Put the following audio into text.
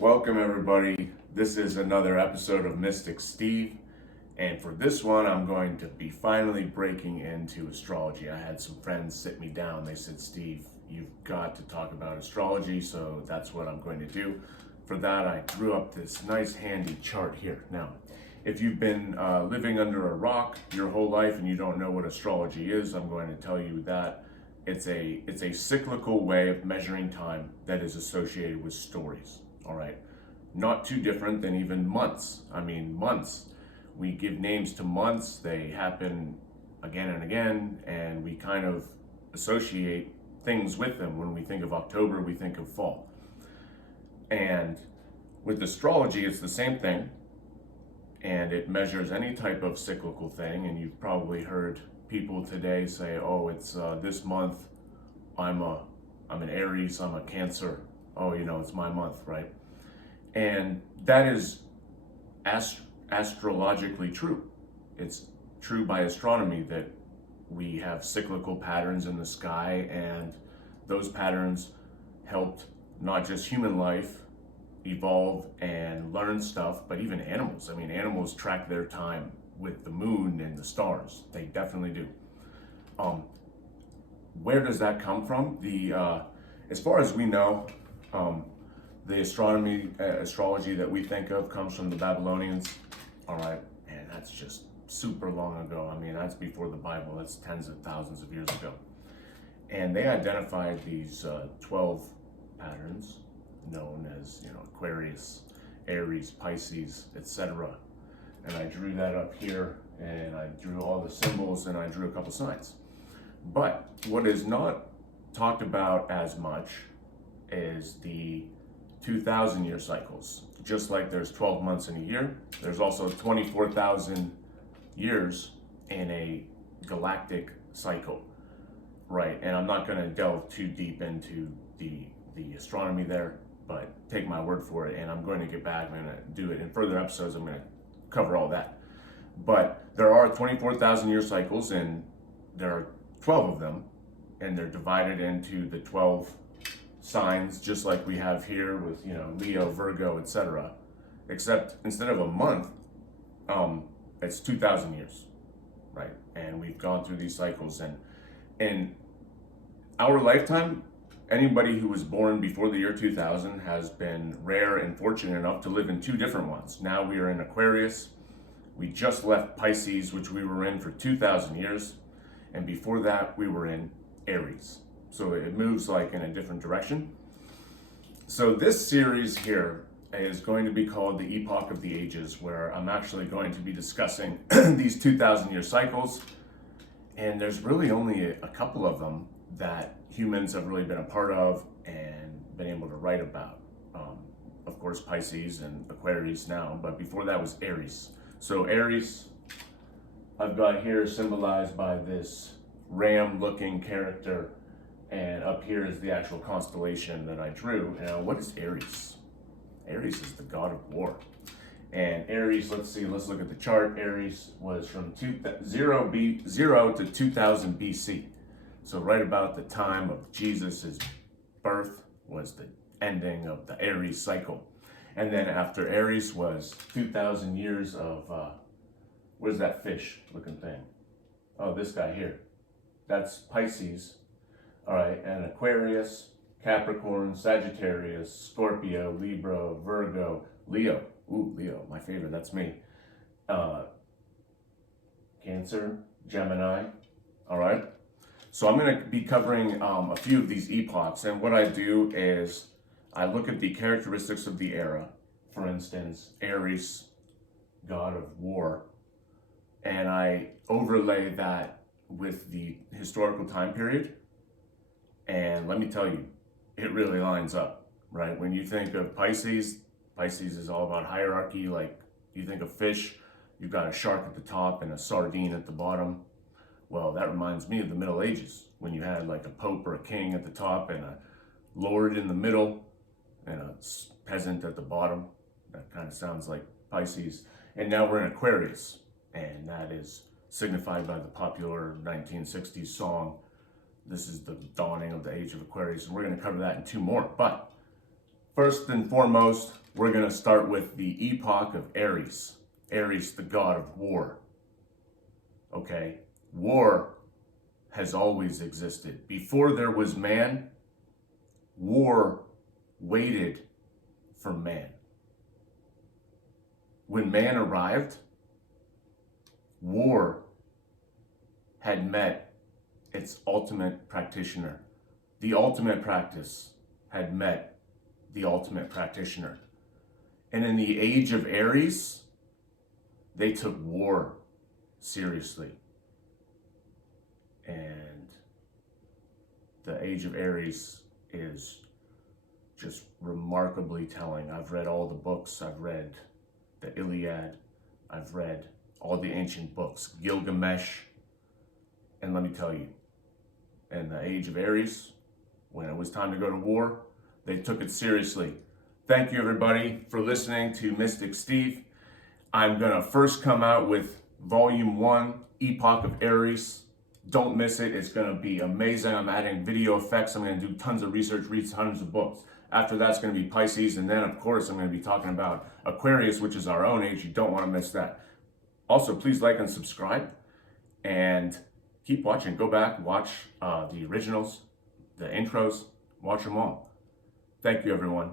Welcome everybody. This is another episode of Mystic Steve, and for this one I'm going to be finally breaking into astrology. I had some friends sit me down. They said, Steve, you've got to talk about astrology, so that's what I'm going to do. For that I drew up this nice handy chart here. Now, if you've been living under a rock your whole life and you don't know what astrology is, I'm going to tell you that it's a cyclical way of measuring time that is associated with stories. All right, not too different than even months. I mean, months. We give names to months, they happen again and again, and we kind of associate things with them. When we think of October, we think of fall. And with astrology, it's the same thing, and it measures any type of cyclical thing. And you've probably heard people today say, oh, it's this month, I'm an Aries, I'm a Cancer. Oh, it's my month, right? And that is astrologically true. It's true by astronomy that we have cyclical patterns in the sky, and those patterns helped not just human life evolve and learn stuff, but even animals. I mean, animals track their time with the moon and the stars. They definitely do. Where does that come from? As far as we know, the astrology that we think of comes from the Babylonians. All right, and that's just super long ago. I mean, that's before the Bible. That's tens of thousands of years ago. And they identified these 12 patterns known as, Aquarius, Aries, Pisces, etc. And I drew that up here, and I drew all the symbols, and I drew a couple signs. But what is not talked about as much is the 2,000 year cycles. Just like there's 12 months in a year, there's also 24,000 years in a galactic cycle, right? And I'm not going to delve too deep into the astronomy there, but take my word for it, and I'm going to get back. I'm going to do it in further episodes. I'm going to cover all that. But there are 24,000 year cycles, and there are 12 of them, and they're divided into the 12 signs, just like we have here with, Leo, Virgo, etc. Except instead of a month, it's 2,000 years, right? And we've gone through these cycles, and in our lifetime, anybody who was born before the year 2000 has been rare and fortunate enough to live in two different ones. Now we are in Aquarius. We just left Pisces, which we were in for 2,000 years. And before that, we were in Aries. So it moves like in a different direction. So this series here is going to be called the Epoch of the Ages, where I'm actually going to be discussing these 2,000 year cycles. And there's really only a couple of them that humans have really been a part of and been able to write about. Of course, Pisces and Aquarius now, but before that was Aries. So Aries, I've got here symbolized by this ram-looking character, and up here is the actual constellation that I drew. Now, what is Aries? Aries is the god of war. And Aries, let's look at the chart. Aries was from 0 to 2000 BC. So right about the time of Jesus' birth was the ending of the Aries cycle. And then after Aries was 2,000 years of, where's that fish looking thing? Oh, this guy here. That's Pisces. All right, and Aquarius, Capricorn, Sagittarius, Scorpio, Libra, Virgo, Leo. Ooh, Leo, my favorite, that's me. Cancer, Gemini. All right. So I'm going to be covering a few of these epochs, and what I do is I look at the characteristics of the era. For instance, Aries, god of war, and I overlay that with the historical time period. And let me tell you, it really lines up, right? When you think of Pisces, Pisces is all about hierarchy. Like, you think of fish, you've got a shark at the top and a sardine at the bottom. Well, that reminds me of the Middle Ages, when you had like a pope or a king at the top and a lord in the middle and a peasant at the bottom. That kind of sounds like Pisces. And now we're in Aquarius, and that is signified by the popular 1960s song, This is the Dawning of the Age of Aquarius, and we're going to cover that in two more. But first and foremost, we're going to start with the epoch of Aries. Aries, the god of war. Okay? War has always existed. Before there was man, war waited for man. When man arrived, war had met its ultimate practitioner. The ultimate practice had met the ultimate practitioner. And in the age of Aries, they took war seriously. And the age of Aries is just remarkably telling. I've read all the books. I've read the Iliad. I've read all the ancient books, Gilgamesh. And let me tell you, in the age of Aries, when it was time to go to war, they took it seriously. Thank you, everybody, for listening to Mystic Steve. I'm going to first come out with Volume 1, Epoch of Aries. Don't miss it. It's going to be amazing. I'm adding video effects. I'm going to do tons of research, read tons of books. After that's going to be Pisces. And then, of course, I'm going to be talking about Aquarius, which is our own age. You don't want to miss that. Also, please like and subscribe. And keep watching. Go back, watch the originals, the intros. Watch them all. Thank you, everyone.